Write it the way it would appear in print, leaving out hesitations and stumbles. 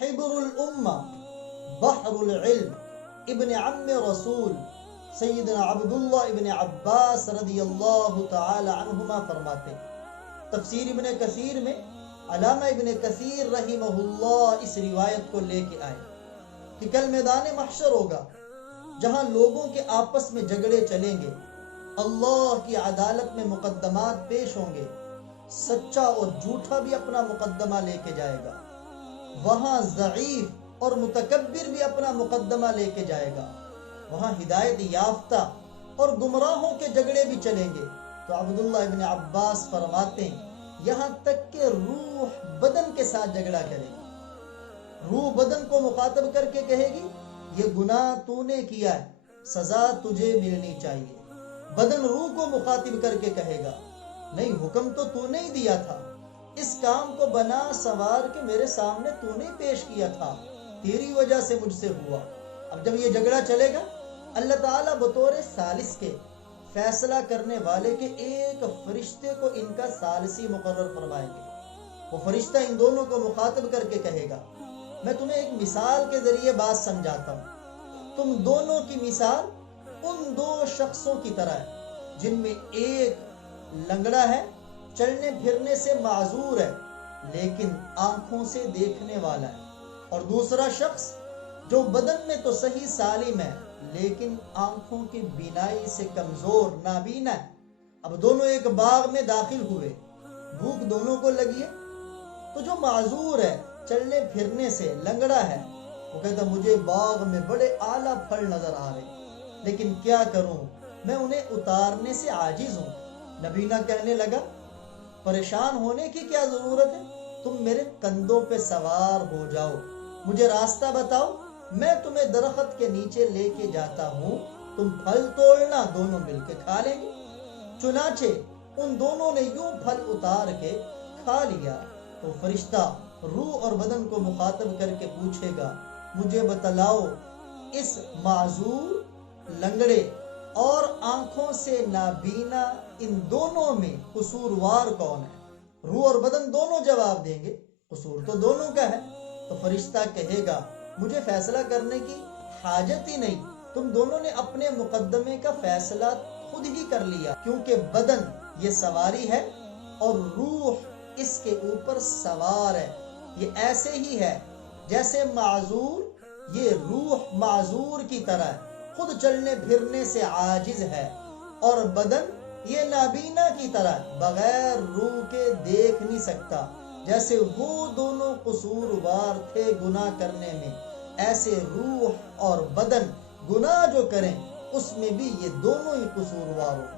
حبر الامہ بحر العلم ابن عم رسول سیدنا عبداللہ ابن عباس رضی اللہ تعالی عنہما فرماتے تفسیر ابن کثیر میں علامہ ابن کثیر رحمہ اللہ اس روایت کو لے کے آئے کہ کل میدان محشر ہوگا جہاں لوگوں کے آپس میں جھگڑے چلیں گے، اللہ کی عدالت میں مقدمات پیش ہوں گے، سچا اور جھوٹا بھی اپنا مقدمہ لے کے جائے گا، وہاں ضعیف اور متکبر بھی اپنا مقدمہ لے کے جائے گا، وہاں ہدایت یافتہ اور گمراہوں کے جھگڑے بھی چلیں گے۔ تو عبداللہ ابن عباس فرماتے ہیں یہاں تک کہ روح بدن کے ساتھ جھگڑا کرے گی، روح بدن کو مخاطب کر کے کہے گی یہ گناہ تو نے کیا ہے، سزا تجھے ملنی چاہیے۔ بدن روح کو مخاطب کر کے کہے گا نہیں، حکم تو نے دیا تھا، اس کام کو بنا سوار کے میرے سامنے تو نے پیش کیا تھا، تیری وجہ سے مجھ سے ہوا۔ اب جب یہ جھگڑا چلے گا، اللہ تعالیٰ بطور ثالث کے فیصلہ کرنے والے کے ایک فرشتے کو ان کا ثالثی مقرر فرمائیں گے۔ وہ فرشتہ ان دونوں کو مخاطب کر کے کہے گا میں تمہیں ایک مثال کے ذریعے بات سمجھاتا ہوں، تم دونوں کی مثال ان دو شخصوں کی طرح ہے جن میں ایک لنگڑا ہے، چلنے پھرنے سے معذور ہے لیکن آنکھوں سے دیکھنے والا ہے، اور دوسرا شخص جو بدن میں تو صحیح سالم ہے لیکن آنکھوں کی بینائی سے کمزور نابینا ہے۔ اب دونوں ایک باغ میں داخل ہوئے، بھوک دونوں کو لگی ہے، تو جو معذور ہے، چلنے پھرنے سے لنگڑا ہے، وہ کہتا مجھے باغ میں بڑے اعلیٰ پھل نظر آ رہے لیکن کیا کروں، میں انہیں اتارنے سے عاجز ہوں۔ نبینا کہنے لگا پریشان ہونے کی کیا ضرورت ہے، تم میرے کندھوں پہ سوار ہو جاؤ، مجھے راستہ بتاؤ، میں تمہیں درخت کے نیچے لے کے جاتا ہوں، تم پھل توڑنا، دونوں مل کے کھا لیں گے۔ چنانچہ ان دونوں نے یوں پھل اتار کے کھا لیا۔ تو فرشتہ روح اور بدن کو مخاطب کر کے پوچھے گا مجھے بتلاؤ اس معذور، لنگڑے اور آنکھوں سے نابینا ان دونوں میں قصوروار کون ہے؟ روح اور بدن دونوں جواب دیں گے قصور تو دونوں کا ہے۔ تو فرشتہ کہے گا مجھے فیصلہ کرنے کی حاجت ہی نہیں، تم دونوں نے اپنے مقدمے کا فیصلہ خود ہی کر لیا، کیونکہ بدن یہ سواری ہے اور روح اس کے اوپر سوار ہے۔ یہ ایسے ہی ہے جیسے معذور یہ روح معذور کی طرح ہے، خود چلنے پھرنے سے عاجز ہے، اور بدن یہ نابینا کی طرح بغیر روح کے دیکھ نہیں سکتا۔ جیسے وہ دونوں قصوروار تھے گناہ کرنے میں، ایسے روح اور بدن گناہ جو کریں اس میں بھی یہ دونوں ہی قصوروار ہو۔